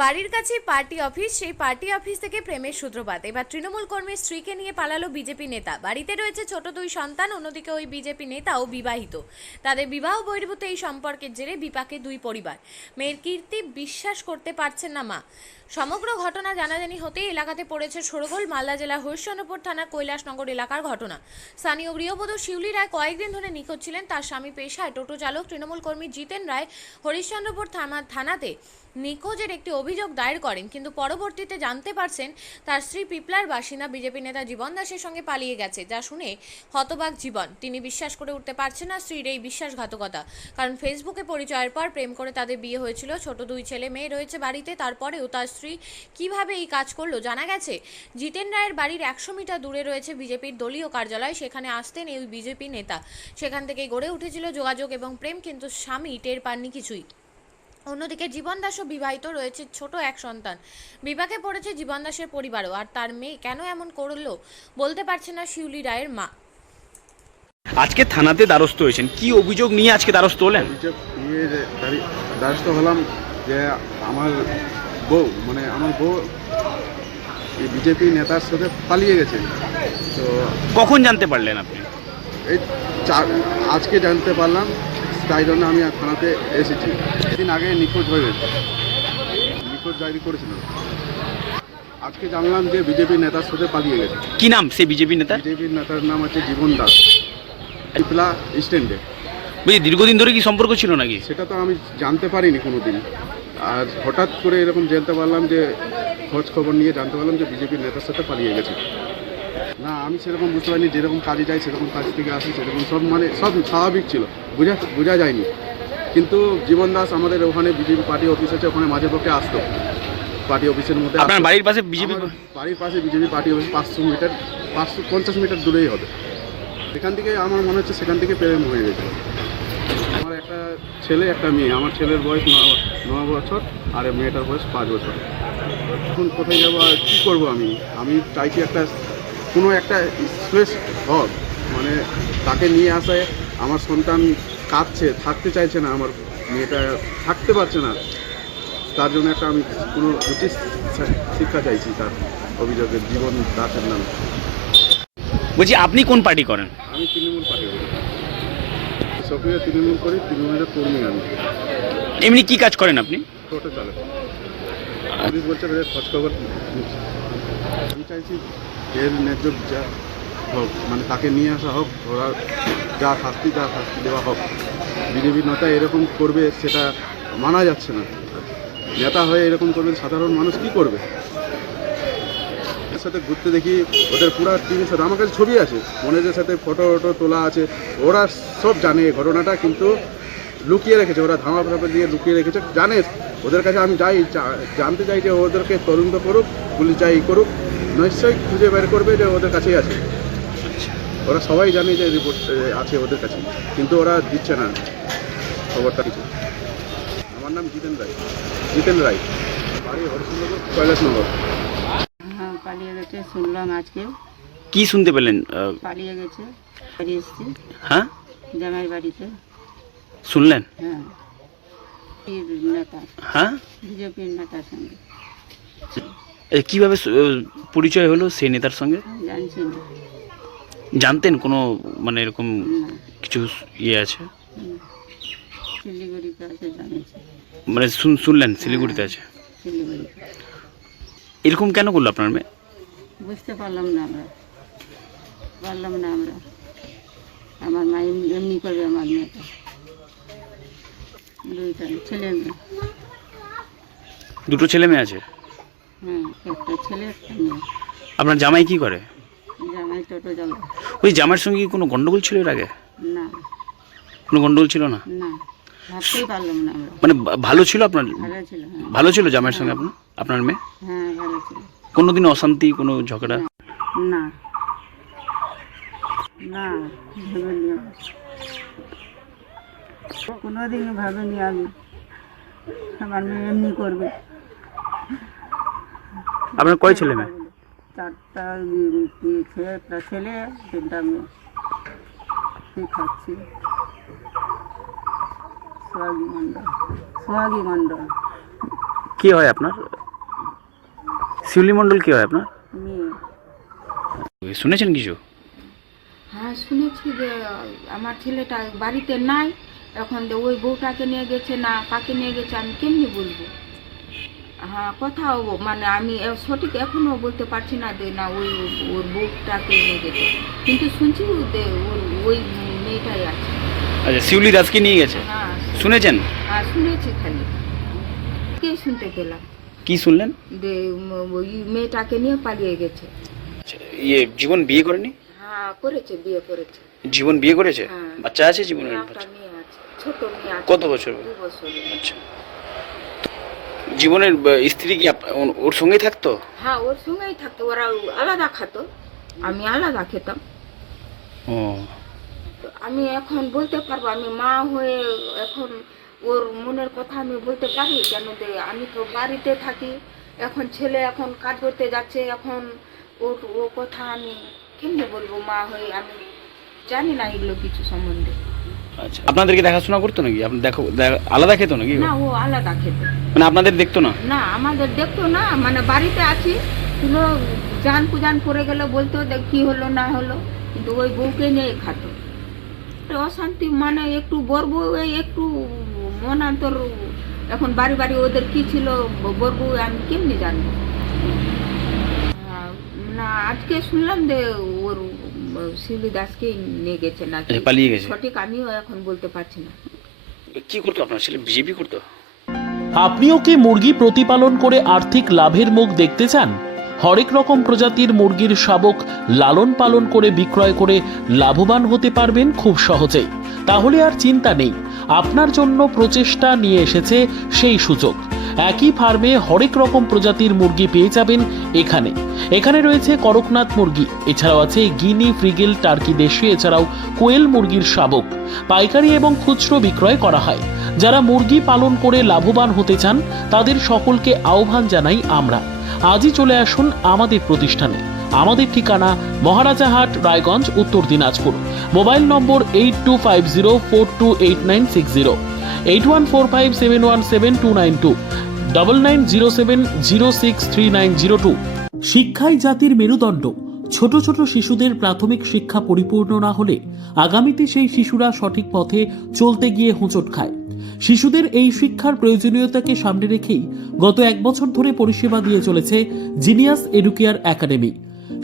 বাড়ির কাছে party office, সেই পার্টি অফিস থেকে প্রেমের সূত্রপাত। এবার তৃণমূল কর্মীর স্ত্রীকে নিয়ে পালালো বিজেপি নেতা। বাড়িতে রয়েছে ছোট দুই সন্তান, অন্যদিকে ওই বিজেপি নেতাও বিবাহিত। তাদের বিবাহ বহির্ভূত এই সম্পর্কের জেরে বিপাকে দুই পরিবার। মেয়ের কীর্তি বিশ্বাস করতে পারছেন না মা। সমগ্র ঘটনা জানাজানি হতেই এলাকাতে পড়েছে শোরগোল। মালদা জেলার হরিশ্চন্দ্রপুর থানার কৈলাসনগর এলাকার ঘটনা। স্থানীয় গৃহবধূ শিউলি রায় কয়েকদিন ধরে নিখোঁজ ছিলেন। তার স্বামী পেশায় টোটো চালক। তৃণমূল কর্মী জিতেন রায় হরিশ্চন্দ্রপুর থানাতে নিখোঁজের একটি অভিযোগ দায়ের করেন, কিন্তু পরবর্তীতে জানতে পারছেন তার স্ত্রী পিপলার বাসিন্দা বিজেপি নেতা জীবন দাসের সঙ্গে পালিয়ে গেছে। যা শুনে হতবাক জীবন। তিনি বিশ্বাস করে উঠতে পারছেন না স্ত্রীর এই বিশ্বাসঘাতকতা। কারণ ফেসবুকে পরিচয়ের পর প্রেম করে তাদের বিয়ে হয়েছিল। ছোট দুই ছেলে মেয়ে রয়েছে বাড়িতে। তারপরেও তার স্ত্রী কিভাবে এই কাজ করলো জানা গেছে। জিতেন রায়ের বাড়ির 100 মিটার দূরে রয়েছে বিজেপির দলীয় কার্যালয়। সেখানে আসতেন এই বিজেপি নেতা। সেখান থেকেই গড়ে উঠেছিল যোগাযোগ এবং প্রেম, কিন্তু স্বামী টের পাননি কিছুই। অন্যদিকে জীবন দাসও বিবাহিত, রয়েছে ছোট এক সন্তান। বিপাকে পড়েছে জীবন দাসের পরিবারও। আর তার মেয়ে কেন এমন করলো বলতে পারছে না শিউলি রায়ের মা। আজকে থানাতে দ্বারস্থ হয়েছেন, কি অভিযোগ নিয়ে আজকে দ্বারস্থ হলেন? অভিযোগ নিয়ে দ্বারস্থ হলাম যে আমার বউ এই বিজেপি নেতার সাথে পালিয়ে গেছে। তো কখন জানতে পারলেন আপনি? এই আজকে জানতে পারলাম, তাই জন্য আমি থানাতে এসেছি। দিন আগে নিখোঁজ হয়ে গেছে, নিখোঁজ ডায়েরি করেছিল। আজকে জানলাম যে বিজেপি নেতার সাথে পালিয়ে গেছে। কি নাম সেই বিজেপি নেতা? বিজেপির নেতার নাম হচ্ছে জীবন দাস, পিপলা স্ট্যান্ডে। বুঝি দীর্ঘদিন ধরে কি সম্পর্ক ছিল নাকি? সেটা তো আমি জানতে পারিনি কোনো দিন। আর হঠাৎ করে এরকম জানতে পারলাম যে, খোঁজ খবর নিয়ে জানতে পারলাম যে বিজেপির নেতার সাথে পালিয়ে গেছে। না, আমি সেরকম বুঝতে পারিনি। যেরকম কাজে যাই সেরকম কাজ থেকে আসি, সেরকম সব স্বাভাবিক ছিল, বোঝা যায়নি। কিন্তু জীবন দাস আমাদের ওখানে বিজেপি পার্টি অফিস আছে, ওখানে মাঝে পক্ষে আসতো। পার্টি অফিসের মধ্যে আপনার বাড়ির পাশে বিজেপি? বাড়ির পাশে বিজেপি পার্টি অফিস 550 মিটার দূরেই হবে। সেখান থেকে আমার মনে হচ্ছে সেখান থেকে প্রেম হয়ে গেছে। আমার একটা ছেলে একটা মেয়ে। আমার ছেলের বয়স 9 বছর আর মেয়েটার বয়স 5 বছর। এখন কোথায় যাবো আর কী করবো? আমি চাইছি কোনো একটা স্পেস হোক, মানে তাকে নিয়ে আসায়। আমার সন্তান কাঁদছে, থাকতে চাইছে না, আমার মেয়েটা থাকতে পারছে না। তার জন্য আমি কোনো উচিত শিক্ষা চাইছি তার অভিযোগের, জীবন দাসের নামে। বলছি আপনি কোন পার্টি করেন? আমি তৃণমূল পার্টি করি, সক্রিয় তৃণমূল করি, তৃণমূলের কর্মী আমি। এমনি কি কাজ করেন আপনি? টোটো চালক। পুলিশ বলছে খোঁজ খবর নিচ্ছি। আমি চাইছি এর ন্যায্য বিচার হোক, মানে তাকে নিয়ে আসা হোক, ওরা যা শাস্তি দেওয়া হোক। বিজেপি নেতা এরকম করবে সেটা মানা যাচ্ছে না। নেতা হয়ে এরকম করবে, সাধারণ মানুষ কি করবে? এর সাথে ঘুরতে দেখি ওদের পুরা টিমের সাথে, আমার কাছে ছবি আছে, মনের সাথে ফটো তোলা আছে। ওরা সব জানে এই ঘটনাটা, কিন্তু লুকিয়ে রেখেছে। ওরা ধামা দিয়ে লুকিয়ে রেখেছে, জানে। ওদের কাছে আমি জানতে চাই যে ওদেরকে তদন্ত করুক, পুলিশ যাই করুক, নিশ্চয়ই খুঁজে বের করবে যে ওদের কাছেই আছে। ওরা সবাই জানে যে রিপোর্ট আছে ওদের কাছে, কিন্তু ওরা দিচ্ছে না খবরটা কিছু। আমার নাম জিতেন রায়, বাড়ি হরিশ্চন্দ্রপুর, কৈলাসনগর। হ্যাঁ, পালিয়ে গেছে শুনলাম আজকে। কি শুনতে পেলেন? পালিয়ে গেছে, বাড়ি এসছি হ্যাঁ, জামাই বাড়িতে। শুনলেন? হ্যাঁ, নেতা, হ্যাঁ, বিজেপির নেতার সঙ্গে। কিভাবে পরিচয় হলো সেই নেতার সঙ্গে? জানছি না। জানতেন কোনো মানে এরকম না, কিছু ইয়ে আছে? শিলিগুড়িতে আছে জানিয়েছি। মানে শুনলেন শিলিগুড়িতে আছে? শিলিগুড়ি। এরকম কেন করলো আপনার মেয়ে? বুঝতে পারলাম না আমরা। আমার মা এমনি করবে আমার মেয়েটা। দুইটা ছেলে মেয়ে। দুটো ছেলে মেয়ে আছে? হ্যাঁ, একটা ছেলে একটা মেয়ে। আপনার জামাই কি করে? জামাই টোটো চালায়। ওই জামাইয়ের সঙ্গে কি কোনো গন্ডগোল ছিল এর আগে? না, কোনো গন্ডগোল ছিল না? না, ভাবতেই পারলাম না আমরা। মানে ভালো ছিল আপনার? ভালো ছিল, হ্যাঁ। ভালো ছিল জামাইয়ের সঙ্গে আপনার মেয়ে? হ্যাঁ, ভালো ছিল। কোনোদিন অশান্তি, কোনো ঝগড়া? না, না, ভাবিনি আমি। কোনোদিন ভাবিনি আমি আমার মেয়ে এমনি করবে। আপনার কয় ছেলে মেয়ে? 4টা ছেলে 3টা মেয়ে। ঠিক খাচ্ছি। সোহাগী মণ্ডল। কি হয় আপনার? শিউলি মণ্ডল কি হয় আপনার? মেয়ে। শুনেছেন কিছু? হ্যাঁ শুনেছি যে আমার ছেলেটা বাড়িতে নাই, এখন যে ওই বউটাকে নিয়ে গেছে না কাকে নিয়ে গেছে আমি কেমনি বলবো। হ্যাঁ কোথাও মানে আমি সঠিক এখনও বলতে পারছি না যে না ওই ওর বউটাকে নিয়ে গেছে, কিন্তু শুনছি যে ওই মেয়েটাই আছে। আচ্ছা, শিউলি দাসকে নিয়ে গেছে, হ্যাঁ শুনেছেন? হ্যাঁ শুনেছি, খালি কে শুনতে পেলাম কি শুনলেন? যে ওই মেয়েটাকে নিয়ে পালিয়ে গেছে। আচ্ছা, জীবন বিয়ে করেনি? হ্যাঁ করেছে, বিয়ে করেছে। জীবন বিয়ে করেছে? হ্যাঁ। বাচ্চা আছে জীবনের? একটা বাচ্চা মেয়ে আছে, ছোট মেয়ে আছে। কত বছর? 2 বছর। আচ্ছা, জীবনের স্ত্রী কি ওর সঙ্গেই থাকতো? হ্যাঁ ওর সঙ্গেই থাকতো, ওরা আলাদা খাতো, আমি আলাদা খেতাম। ও তো আমি এখন বলতে পারবো, আমি মা হয়ে এখন ওর মনের কথা আমি বলতে পারি কেন? যে আমি তো বাড়িতে থাকি, এখন ছেলে এখন কাজ করতে যাচ্ছে, এখন ওর ও কথা আমি কেমনে বলবো মা হয়ে? আমি জানি না এগুলো কিছু সম্বন্ধে। আচ্ছা, আপনাদেরকে দেখাশোনা করতো নাকি? আপনি আলাদা খেতো নাকি? না ও আলাদা খেত মানে আপনাদের দেখতো না? না, আমাদের দেখতো না, মানে বাড়িতে আছি পুরো জান পুজান পড়ে গেলে বলতো যে কি হলো না হলো, কিন্তু ওই বউকে নিয়ে খাতো। তো অশান্তি মানে একটু বর বউ একটু মন অন্তর, এখন বাড়ি বাড়ি ওদের কি ছিল বর বউ আমি কেমনি জানবো? না আজকে শুনলাম যে ওর শিউলি দাসকে নিয়ে গেছে না, আচ্ছা, পালিয়ে গেছে। সঠিক আমিও এখন বলতে পারছি না। কি করতো আপনার ছেলে? বিজেপি করতো? আপনিও কি মুরগি প্রতিপালন করে আর্থিক লাভের মুখ দেখতে চান? হরেক রকম প্রজাতির মুরগির শাবক লালন পালন করে বিক্রয় করে লাভবান হতে পারবেন খুব সহজেই। তাহলে আর চিন্তা নেই, আপনার জন্য প্রচেষ্টা নিয়ে এসেছে সেই সুযোগ। একই ফার্মে হরেক রকম প্রজাতির মুরগি পেয়ে যাবেন এখানে। এখানে রয়েছে করকনাথ মুরগি, এছাড়াও আছে গিনি, ফ্রিগেল, টার্কি দেশি, এছাড়াও কোয়েল মুরগির শাবক। পাইকারি এবং খুচরো বিক্রয় করা হয়। যারা মুরগি পালন করে লাভবান হতে চান তাদের সকলকে আহ্বান জানাই আমরা। আজই চলে আসুন আমাদের প্রতিষ্ঠানে। আমাদের ঠিকানা মহারাজাহাট, রায়গঞ্জ, উত্তর দিনাজপুর। মোবাইল নম্বর 8250428960, 8145717292, 9907063902। শিক্ষাই জাতির মেরুদণ্ড। ছোট ছোট শিশুদের প্রাথমিক শিক্ষা পরিপূর্ণ না হলে আগামীতে সেই শিশুরা সঠিক পথে চলতে গিয়ে হোঁচট খায়। শিশুদের এই শিক্ষার প্রয়োজনীয়তাকে সামনে রেখেই গত 1 বছর ধরে পরিষেবা দিয়ে চলেছে জিনিয়াস এডুকেয়ার একাডেমি।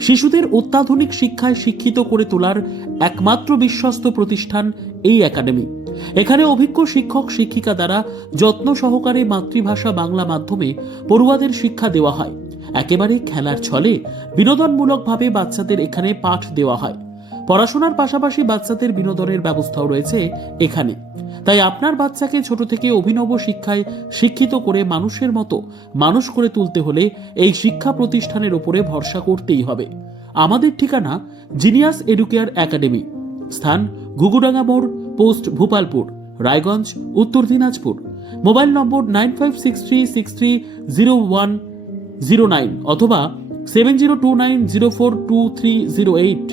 শিশুদের অত্যাধুনিক শিক্ষায় শিক্ষিত করে তোলার একমাত্র বিশ্বস্ত প্রতিষ্ঠান এই একাডেমি। এখানে অভিজ্ঞ শিক্ষক শিক্ষিকা দ্বারা যত্ন সহকারে মাতৃভাষা বাংলা মাধ্যমে পড়ুয়াদের শিক্ষা দেওয়া হয়। একেবারে খেলার ছলে বিনোদনমূলকভাবে বাচ্চাদের এখানে পাঠ দেওয়া হয়। পড়াশোনার পাশাপাশি বাচ্চাদের বিনোদনের ব্যবস্থাও রয়েছে এখানে। তাই আপনার বাচ্চাকে ছোট থেকে অভিনব শিক্ষায় শিক্ষিত করে মানুষের মতো মানুষ করে তুলতে হলে এই শিক্ষা প্রতিষ্ঠানের উপরে ভরসা করতেই হবে। আমাদের ঠিকানা জিনিয়াস এডুকেয়ার একাডেমি, স্থান ঘুঘুডাঙ্গা মোড়, পোস্ট ভূপালপুর, রায়গঞ্জ, উত্তর দিনাজপুর। মোবাইল নম্বর 9563630109 অথবা 7029042308।